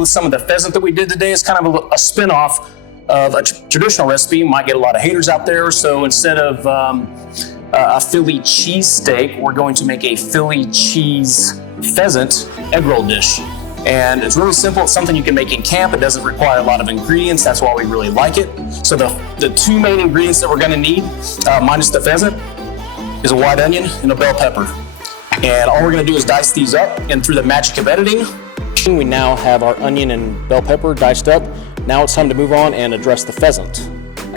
with some of the pheasant that we did today is kind of a spin-off of a traditional recipe. Might get a lot of haters out there, so instead of a Philly cheese steak, we're going to make a Philly cheese pheasant egg roll dish. And it's really simple. It's something you can make in camp. It doesn't require a lot of ingredients. That's why we really like it. So the two main ingredients that we're going to need, minus the pheasant, is a white onion and a bell pepper. And all we're going to do is dice these up, and through the magic of editing, we now have our onion and bell pepper diced up. Now it's time to move on and address the pheasant.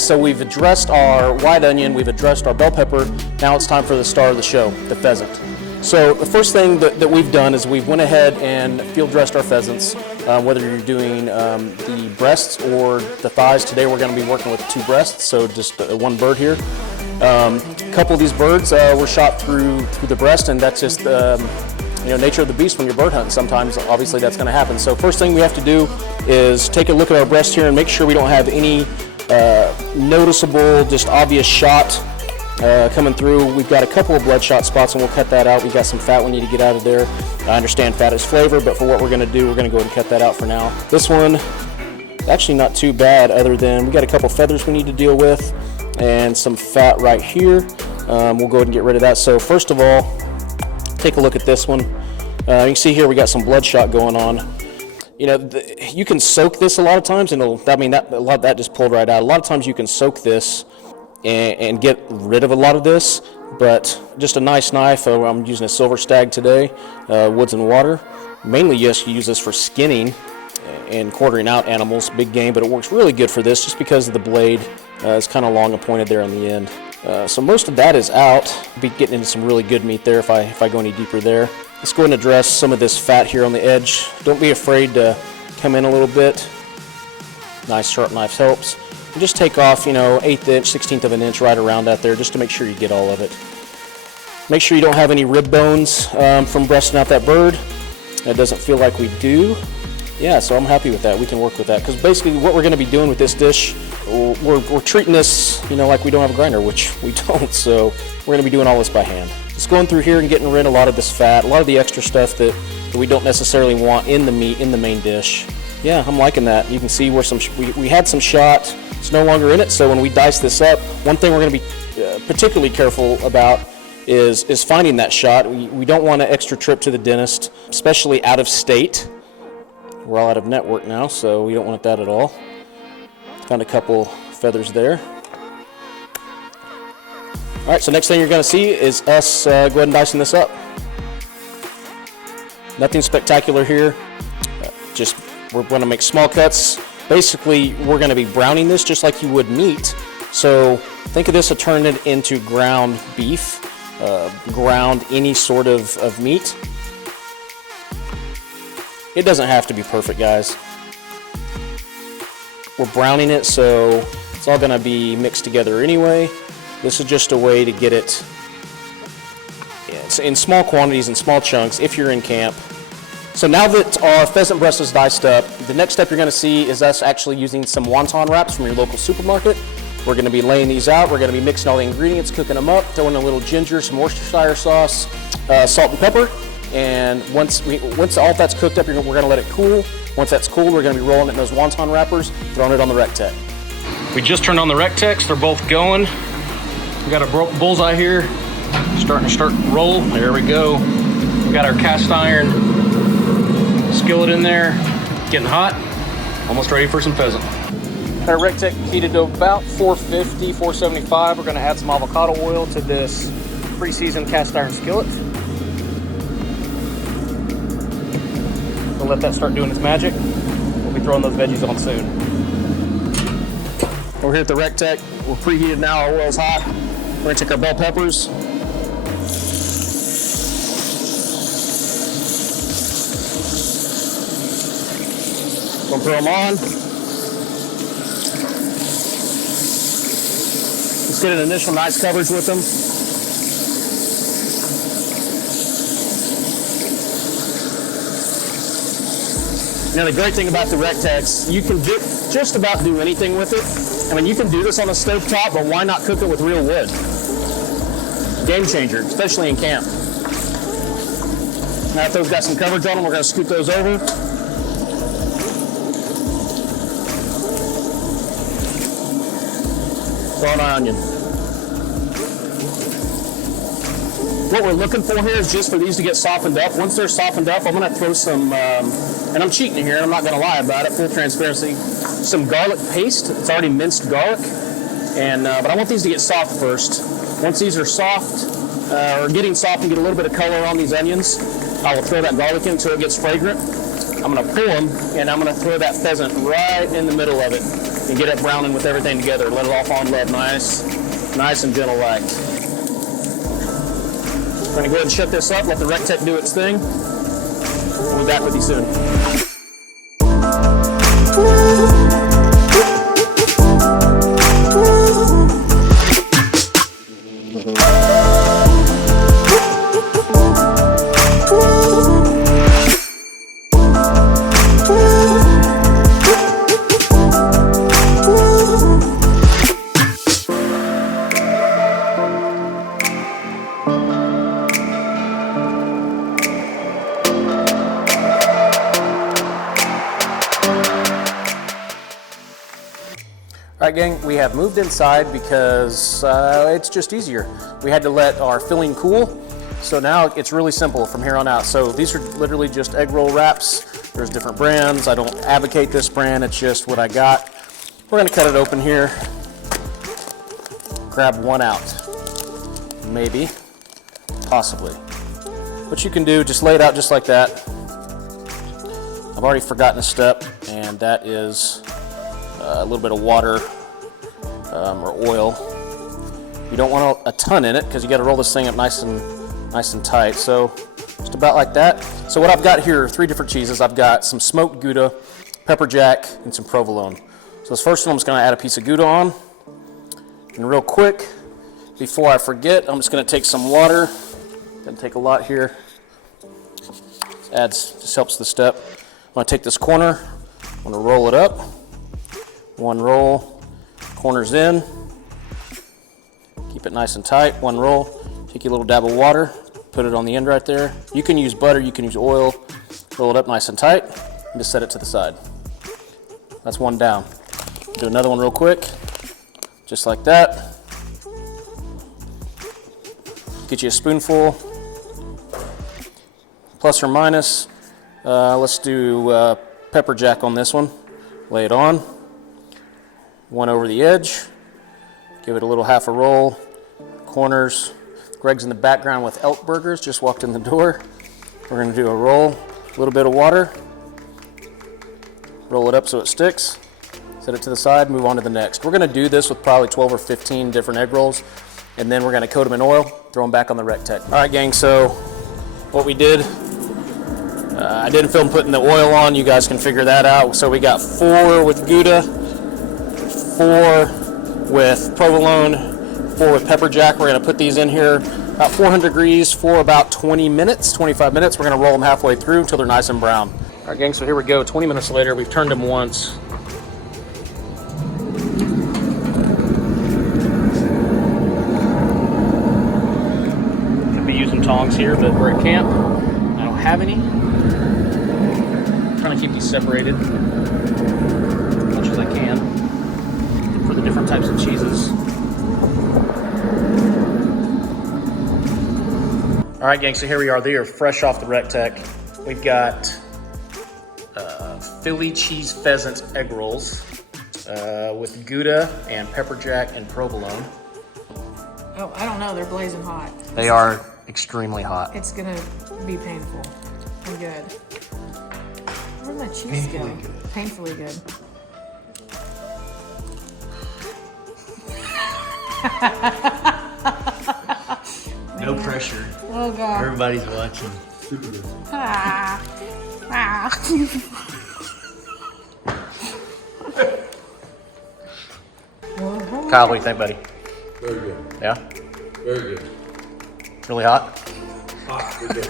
So we've addressed our white onion, we've addressed our bell pepper. Now it's time for the star of the show, the pheasant. So the first thing that we've done is we've went ahead and field dressed our pheasants, whether you're doing the breasts or the thighs. Today we're going to be working with 2 breasts, so just one bird here. A couple of these birds were shot through the breast, and that's just nature of the beast when you're bird hunting. Sometimes, obviously, that's going to happen. So first thing we have to do is take a look at our breast here and make sure we don't have any noticeable, just obvious shot coming through. We've got a couple of bloodshot spots, and we'll cut that out. We've got some fat we need to get out of there. I understand fat is flavor, but for what we're going to do, we're going to go ahead and cut that out for now. This one, actually not too bad, other than we got a couple feathers we need to deal with and some fat right here. We'll go ahead and get rid of that. So first of all, take a look at this one. You can see here we got some bloodshot going on. You can soak this a lot of times, and a lot of that just pulled right out. A lot of times you can soak this and get rid of a lot of this, but just a nice knife. I'm using a silver stag today, woods and water. Mainly, yes, you use this for skinning and quartering out animals, big game, but it works really good for this just because of the blade. It's kind of long and pointed there on the end. So most of that is out. Be getting into some really good meat there if I go any deeper there. Let's go ahead and address some of this fat here on the edge. Don't be afraid to come in a little bit. Nice sharp knife helps. And just take off, 1/8 inch, 1/16 of an inch right around that there, just to make sure you get all of it. Make sure you don't have any rib bones from breasting out that bird. It doesn't feel like we do. Yeah, so I'm happy with that. We can work with that, because basically what we're going to be doing with this dish, we're treating this, like we don't have a grinder, which we don't. So we're going to be doing all this by hand. Just going through here and getting rid of a lot of this fat, a lot of the extra stuff that we don't necessarily want in the meat in the main dish. Yeah, I'm liking that. You can see where we had some shot. It's no longer in it. So when we dice this up, one thing we're going to be particularly careful about is finding that shot. We don't want an extra trip to the dentist, especially out of state. We're all out of network now, so we don't want that at all. Found a couple feathers there. All right, so next thing you're going to see is us go ahead and dicing this up. Nothing spectacular here. Just we're going to make small cuts. Basically, we're going to be browning this just like you would meat. So think of this as turning it into ground beef, ground any sort of meat. It doesn't have to be perfect, guys. We're browning it, so it's all going to be mixed together anyway. This is just a way to get it in small quantities and small chunks if you're in camp. So now that our pheasant breast is diced up, the next step you're going to see is us actually using some wonton wraps from your local supermarket. We're going to be laying these out. We're going to be mixing all the ingredients, cooking them up, throwing a little ginger, some Worcestershire sauce, salt and pepper. And once all of that's cooked up, we're going to let it cool. Once that's cooled, we're going to be rolling it in those wonton wrappers, throwing it on the RecTeq. We just turned on the RecTeqs. They're both going. We got a bullseye here, starting to roll. There we go. We got our cast iron skillet in there, getting hot. Almost ready for some pheasant. Our RecTeq heated to about 450, 475. We're going to add some avocado oil to this pre-seasoned cast iron skillet. We'll let that start doing its magic. We'll be throwing those veggies on soon. We're here at the RecTeq. We're preheated now. Our oil's hot. We're going to take our bell peppers. We'll throw them on. Let's get an initial nice coverage with them. Now the great thing about the RecTeqs, you can just about do anything with it. I mean, you can do this on a stovetop, but why not cook it with real wood? Game changer, especially in camp. Now if those got some coverage on them, we're going to scoot those over. Raw onion. What we're looking for here is just for these to get softened up. Once they're softened up, I'm going to throw some, and I'm cheating here, I'm not going to lie about it, full transparency, some garlic paste. It's already minced garlic, and but I want these to get soft first. Once these are soft, or getting soft and get a little bit of color on these onions, I will throw that garlic in until it gets fragrant. I'm going to pull them, and I'm going to throw that pheasant right in the middle of it and get it browning with everything together. Let it all fall in love nice and gentle like. We're going to go ahead and shut this up, let the RecTeq do its thing. We'll be back with you soon. All right, gang, we have moved inside because it's just easier. We had to let our filling cool, so now it's really simple from here on out. So these are literally just egg roll wraps. There's different brands. I don't advocate this brand, it's just what I got. We're gonna cut it open here, grab one out, maybe, possibly. What you can do, just lay it out just like that. I've already forgotten a step, and that is a little bit of water or oil. You don't want a ton in it because you got to roll this thing up nice and tight. So just about like that. So what I've got here are 3 different cheeses. I've got some smoked Gouda, pepper jack, and some provolone. So this first one, I'm just going to add a piece of Gouda on. And real quick, before I forget, I'm just going to take some water. Doesn't take a lot here. Just helps the step. I'm going to take this corner. I'm going to roll it up. One roll, corners in, keep it nice and tight. One roll, take a little dab of water, put it on the end right there. You can use butter, you can use oil, roll it up nice and tight, and just set it to the side. That's one down. Do another one real quick, just like that. Get you a spoonful, plus or minus. Let's do pepper jack on this one. Lay it on. One over the edge, give it a little half a roll, corners. Greg's in the background with elk burgers, just walked in the door. We're gonna do a roll, a little bit of water, roll it up so it sticks, set it to the side, move on to the next. We're gonna do this with probably 12 or 15 different egg rolls, and then we're gonna coat them in oil, throw them back on the RecTeq. All right, gang, so what we did, I didn't film putting the oil on, you guys can figure that out. So we got 4 with Gouda, 4 with provolone, 4 with pepper jack. We're going to put these in here about 400 degrees for about 20 minutes, 25 minutes. We're going to roll them halfway through until they're nice and brown. All right, gang, so here we go. 20 minutes later, we've turned them once. Could be using tongs here, but we're at camp. I don't have any. I'm trying to keep these separated as much as I can for the different types of cheeses. All right, gang, so here we are. They are fresh off the RecTeq. We've got Philly Cheese Pheasant Egg Rolls with Gouda and pepper jack and provolone. Oh, I don't know. They're blazing hot. They are extremely hot. It's gonna be painful and good. Where'd my cheese go? Painfully good. No pressure. Oh God. Everybody's watching. Ah. Ah. Kyle, what do you think, buddy? Very good. Yeah? Very good. Really hot? Hot. Good.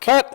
Cut.